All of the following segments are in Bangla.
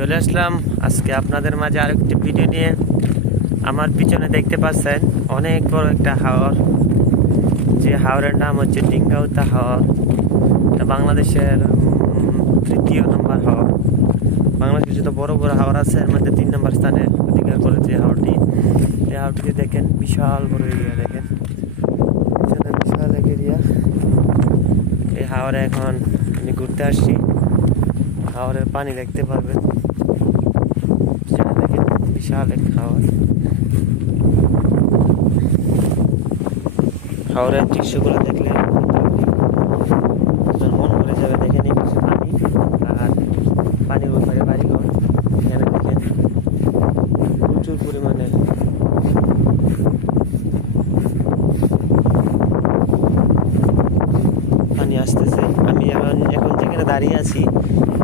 চলে আসলাম আজকে আপনাদের মাঝে আরেকটি ভিডিও নিয়ে। আমার পিছনে দেখতে পাচ্ছেন অনেক বড় একটা হাওর, যে হাওরের নাম হচ্ছে ডিঙ্গাউতা হাওর। এটা বাংলাদেশের 3য় নম্বর হাওর। বাংলাদেশে যত বড় বড় হাওর আছে এর মধ্যে 3 নম্বর স্থানে অধিকার করেছে হাওরটি। এই হাওরটিতে দেখেন বিশাল বড় এরিয়া, দেখেন বিশাল এক এরিয়া। এই হাওরে এখন আমি ঘুরতে আসছি, হাওরের পানি দেখতে পারবেন। দেখেন বিশাল এক হাওর, হাওরের দৃশ্যগুলো দেখলে মন ভরে যাবে। দেখেন এই পাশে পানি, আর পানির ওপারে বাড়িঘর। এখানে দেখেন প্রচুর পরিমাণে পানি আসতেছে। আমি এখন যেখানে দাঁড়িয়ে আছি,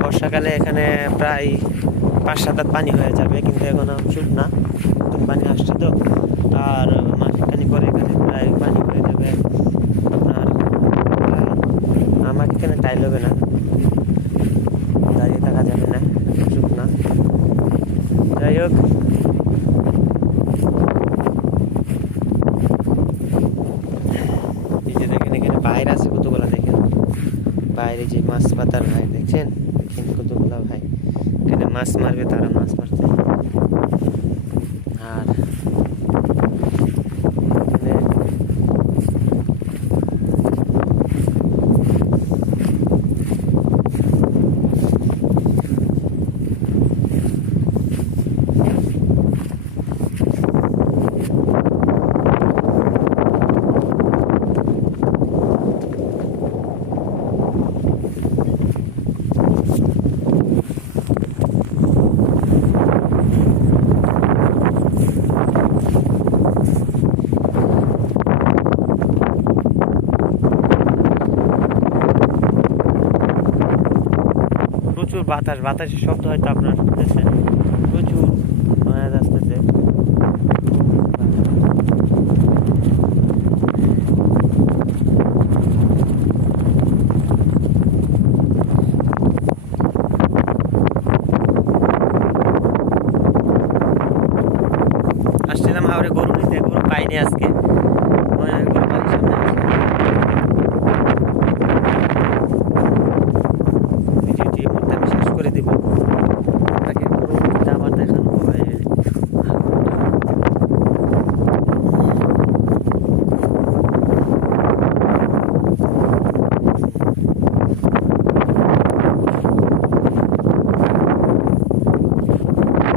বর্ষাকালে এখানে প্রায় 5-7 হাত পানি হয়ে যাবে, কিন্তু এখন শুক না, নতুন পানি আসছে তো। আর মাসখানি পরে এখানে প্রায় পানি হয়ে যাবে আপনার। আমাকে এখানে টাইল হবে না, দাঁড়িয়ে থাকা যাবে না, শুক না। যাই হোক, এই যে দেখেন এখানে বাইরে আছে কতগুলা, দেখেন বাইরে যে মাছ পাতার ভাই দেখছেন, দেখেন কতগুলা ভাই এখানে মাছ মারবে, তারা মাছ মারছে। আর প্রচুর বাতাসের শব্দ হয়তো আপনারা শুনতেছেন, প্রচুর মায়া আসতেছে। আসছিলাম হাওড়ে গরু নিতে, গরু পাইনি আজকে।